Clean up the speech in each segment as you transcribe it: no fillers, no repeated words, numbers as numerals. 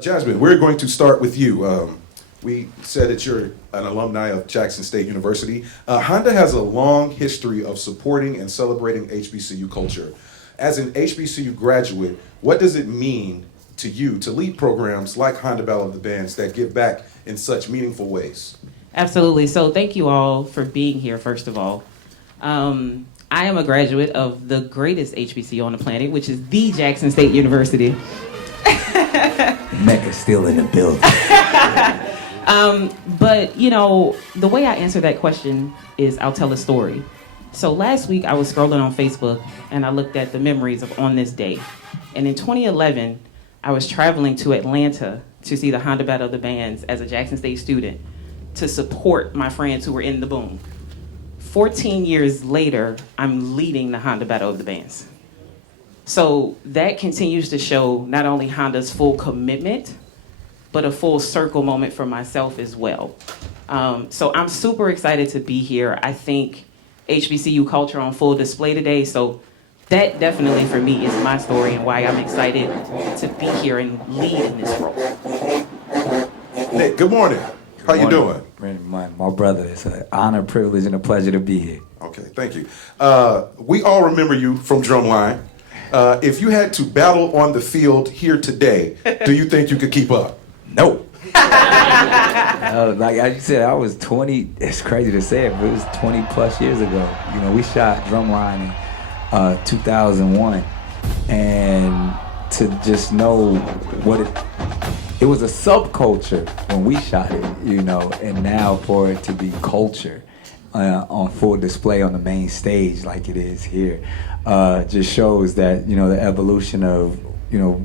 Jasmine, we're going to start with you. We said that you're an alumni of Jackson State University. Honda has a long history of supporting and celebrating HBCU culture. As an HBCU graduate, what does it mean to you to lead programs like Honda Battle of the Bands that give back in such meaningful ways? Absolutely. So thank you all for being here, first of all. I am a graduate of the greatest HBCU on the planet, which is the Jackson State University. Mecca's still in the building. But, you know, the way I answer that question is I'll tell a story. So last week I was scrolling on Facebook and I looked at the memories of on this day. And in 2011, I was traveling to Atlanta to see the Honda Battle of the Bands as a Jackson State student to support my friends who were in the boom. 14 years later, I'm leading the Honda Battle of the Bands. So that continues to show not only Honda's full commitment, but a full circle moment for myself as well. So I'm super excited to be here. I think HBCU culture on full display today. So that definitely for me is my story and why I'm excited to be here and lead in this role. Nick, good morning. How you doing? My brother, it's an honor, privilege, and a pleasure to be here. Okay, thank you. We all remember you from Drumline. If you had to battle on the field here today, do you think you could keep up? No. Like I said, I was 20. It's crazy to say it, but it was 20 plus years ago. You know, we shot Drumline in 2001, and to just know what it was a subculture when we shot it, you know, and now for it to be culture on full display on the main stage like it is here, just shows that, you know, the evolution of, you know,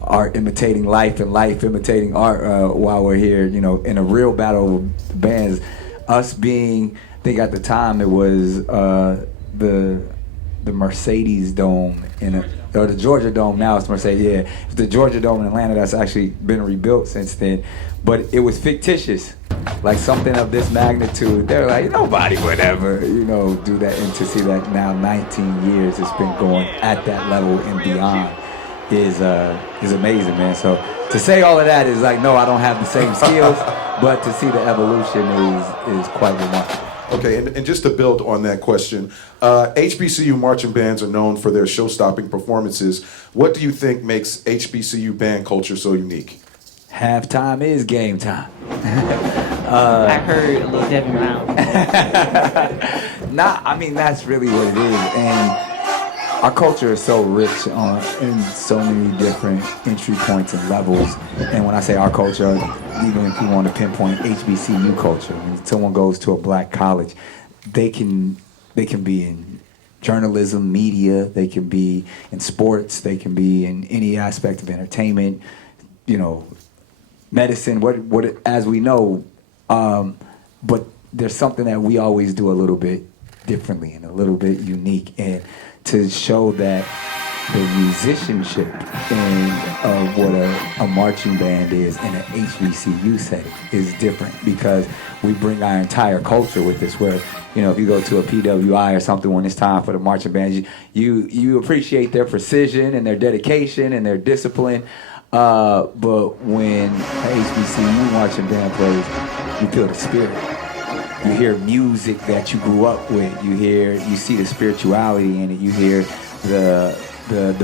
art imitating life and life imitating art while we're here, you know, in a real battle of bands. Us being, I think at the time it was the Mercedes Dome or the Georgia Dome. Now it's Mercedes. Yeah, it's the Georgia Dome in Atlanta that's actually been rebuilt since then. But it was fictitious, like something of this magnitude. They're like, nobody would ever, you know, do that. And to see that now, 19 years, it's been going at that level and beyond is amazing, man. So to say all of that is like, no, I don't have the same skills, but to see the evolution is quite remarkable. Okay, and just to build on that question, HBCU marching bands are known for their show-stopping performances. What do you think makes HBCU band culture so unique? Halftime is game time. I heard a little Devin Brown. Nah, I mean, that's really what it is. And our culture is so rich in so many different entry points and levels. And when I say our culture, even if you want to pinpoint HBCU culture, when someone goes to a black college, they can be in journalism, media, they can be in sports, they can be in any aspect of entertainment, you know, medicine, what as we know. But there's something that we always do a little bit differently and a little bit unique. And to show that the musicianship of what a marching band is in an HBCU setting is different, because we bring our entire culture with us. Where, you know, if you go to a PWI or something when it's time for the marching bands, you appreciate their precision and their dedication and their discipline. But when an HBCU marching band plays, you feel the spirit. You hear music that you grew up with. You see the spirituality in it. You hear the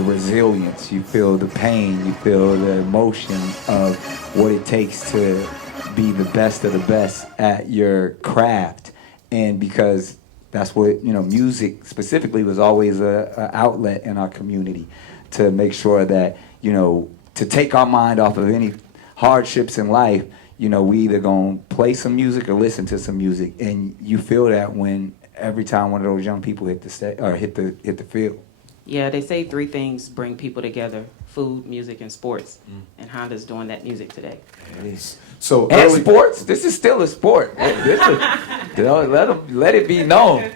resilience. You feel the pain. You feel the emotion of what it takes to be the best of the best at your craft. And because that's what, you know, music specifically was always a outlet in our community to make sure that, you know, to take our mind off of any hardships in life. You know, we either gonna play some music or listen to some music, and you feel that when every time one of those young people hit the field. Yeah, they say three things bring people together: food, music, and sports. And Honda's doing that music today. It is. So and sports. This is still a sport. You know, let it be known.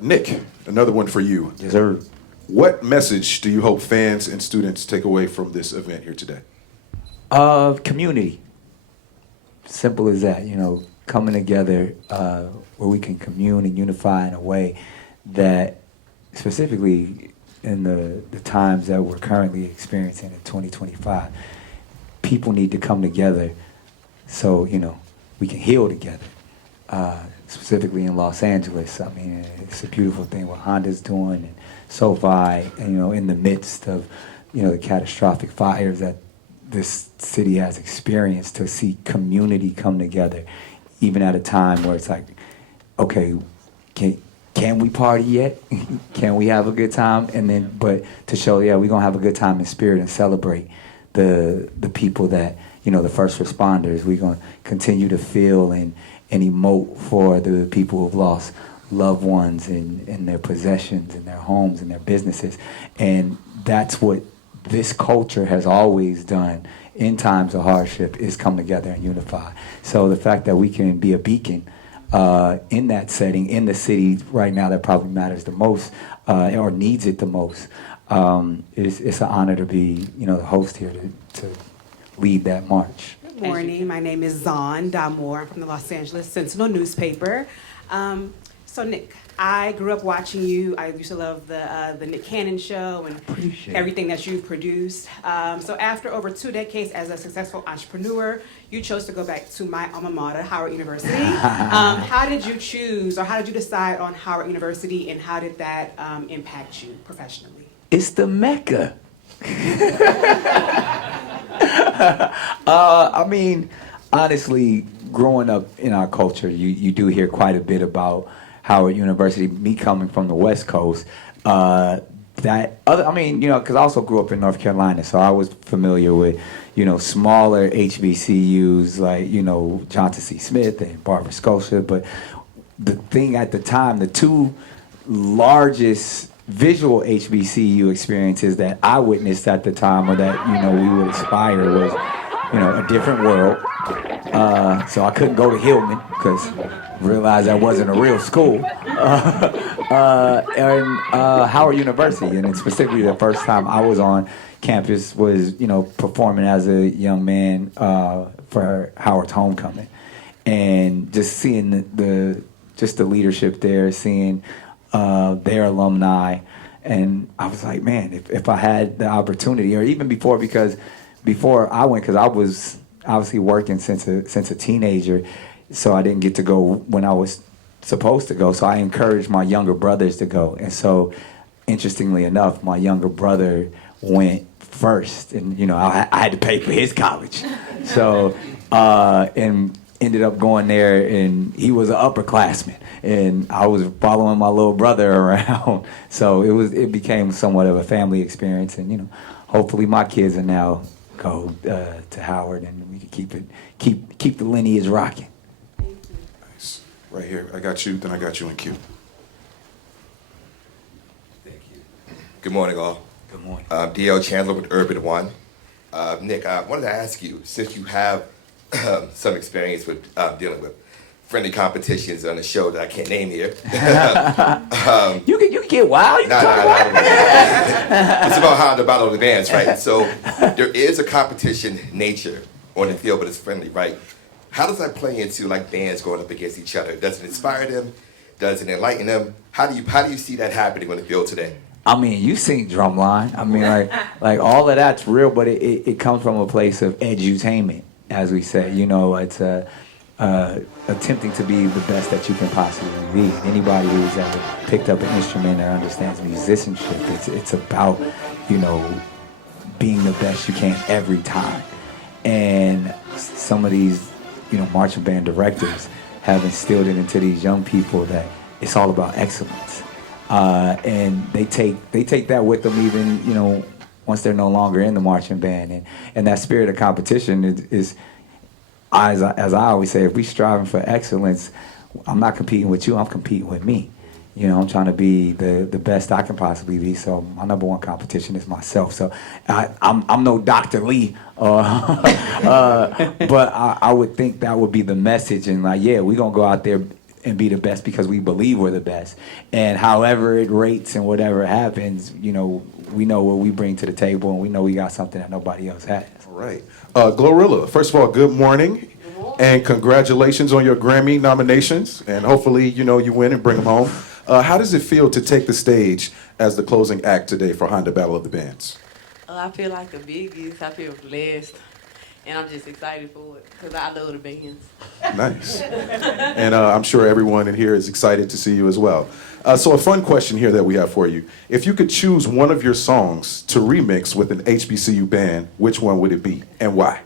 Nick, another one for you. Yes, sir. What message do you hope fans and students take away from this event here today? Community. Simple as that, you know, coming together where we can commune and unify in a way that, specifically in the times that we're currently experiencing in 2025, people need to come together so, we can heal together. Specifically in Los Angeles. I mean, it's a beautiful thing what Honda's doing, and SoFi, and, in the midst of, the catastrophic fires that this city has experienced, to see community come together, even at a time where it's like, okay, can we party yet? Can we have a good time? And then, but to show, yeah, we're gonna have a good time in spirit and celebrate the people that, the first responders. We're gonna continue to feel and emote for the people who've lost loved ones in their possessions, in their homes, in their businesses. And that's what this culture has always done in times of hardship, is come together and unify. So the fact that we can be a beacon in that setting, in the city right now that probably matters the most, or needs it the most, it's an honor to be, the host here to lead that march. Good morning. My name is Zahn Damore. I'm from the Los Angeles Sentinel newspaper. So Nick, I grew up watching you. I used to love the Nick Cannon show and everything that you've produced. So after over 2 decades as a successful entrepreneur, you chose to go back to my alma mater, Howard University. How did you choose, or how did you decide on Howard University, and how did that impact you professionally? It's the Mecca. I mean, honestly, growing up in our culture, you do hear quite a bit about Howard University. Me coming from the West Coast, because I also grew up in North Carolina, so I was familiar with, smaller HBCUs like, Johnson C. Smith and Barbara Scotia. But the thing at the time, the two largest visual HBCU experiences that I witnessed at the time, or that, we would aspire, was, a different world. So I couldn't go to Hillman because realized that wasn't a real school. And Howard University, and specifically the first time I was on campus was, performing as a young man for Howard's homecoming, and just seeing the leadership there, seeing their alumni, and I was like, man, if I had the opportunity, or even before, because before I went, because I was obviously working since a teenager, so I didn't get to go when I was supposed to go. So I encouraged my younger brothers to go, and so interestingly enough, my younger brother went first, and I had to pay for his college, so and ended up going there, and he was an upperclassman, and I was following my little brother around. So it became somewhat of a family experience, and hopefully my kids are now go to Howard, and we can keep the lineage rocking. Nice. Right here, I got you, then I got you in queue. Thank you. Good morning, all. Good morning. D.L. Chandler with Urban One. Nick, I wanted to ask you, since you have some experience with dealing with friendly competitions on a show that I can't name here. You can get wild. It's about how the battle of the bands, right? So there is a competition nature on the field, but it's friendly, right? How does that play into like bands going up against each other? Does it inspire them? Does it enlighten them? How do you see that happening on the field today? I mean, you sing Drumline. I mean, like all of that's real, but it comes from a place of edutainment, as we say. It's attempting to be the best that you can possibly be. Anybody who's ever picked up an instrument or understands musicianship, it's about, being the best you can every time. And some of these, marching band directors have instilled it into these young people that it's all about excellence. And they take that with them even, once they're no longer in the marching band. And that spirit of competition is as I always say, if we're striving for excellence, I'm not competing with you, I'm competing with me. I'm trying to be the best I can possibly be. So my number one competition is myself. So I'm no Dr. Lee, but I would think that would be the message. And we're gonna go out there and be the best because we believe we're the best. And however it rates and whatever happens, we know what we bring to the table, and we know we got something that nobody else has. All right. GloRilla, first of all, good morning. And congratulations on your Grammy nominations. And hopefully, you win and bring them home. How does it feel to take the stage as the closing act today for Honda Battle of the Bands? I feel like a biggie. I feel blessed. and I'm just excited for it because I love the bands. Nice. And I'm sure everyone in here is excited to see you as well. So a fun question here that we have for you. If you could choose one of your songs to remix with an HBCU band, which one would it be and why?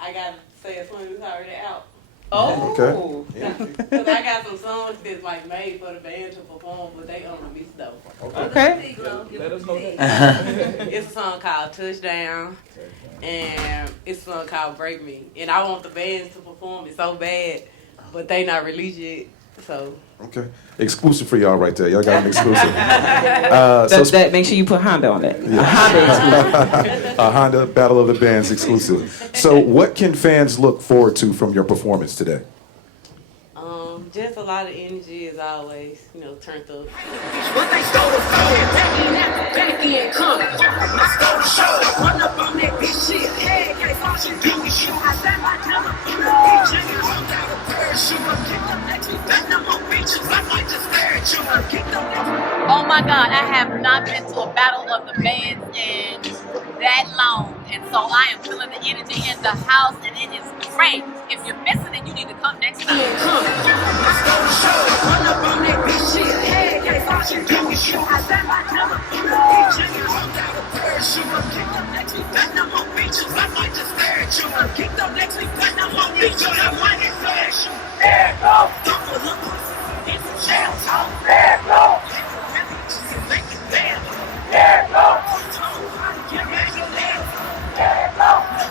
I got to say a song that's already out. Oh. Okay. Because I got some songs that's like made for the band to perform, but they on the mix though. Okay. Let us know that. It's a song called Touchdown, and it's a song called Break Me. And I want the bands to perform it so bad, but they not released yet. So Okay. Exclusive for y'all right there. Y'all got an exclusive. That make sure you put Honda on it. A Honda exclusive. A Honda Battle of the Bands exclusive. So what can fans look forward to from your performance today? just a lot of energy as always, turned up. But they stole the phone, back in, come. I stole the show, run up on that bitch shit. Hey, can't watch you do me shoot. I said my number, DJ, you rolled out a parachute. I'm kicked up next week, that number beaches. I might just stare at you. I'm kicked up next week. Oh my God, I have not been to a battle of the bands in that long. And so I am feeling the energy in the house, and it is great. If you're missing it, you need to come next time. I stole the show, run up on that bitch shit. Hey, can't watch you do me shoot. I said my number, DJ, you rolled out a parachute. I'm kicked up next week, that number beaches. I might just stare at you. I'm kicked up next week, that number beaches. I might just stare at you. There it goes. Don't look, it's a jail talk. There it goes. Make it bad. There it goes. Get back to there. There it goes.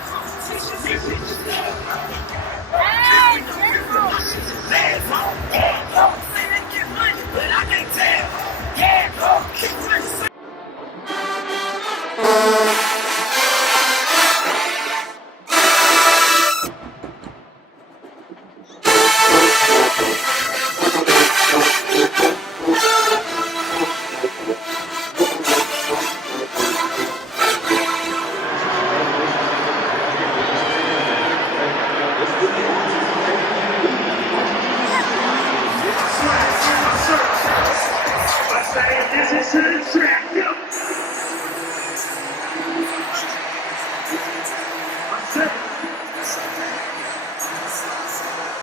This is a track.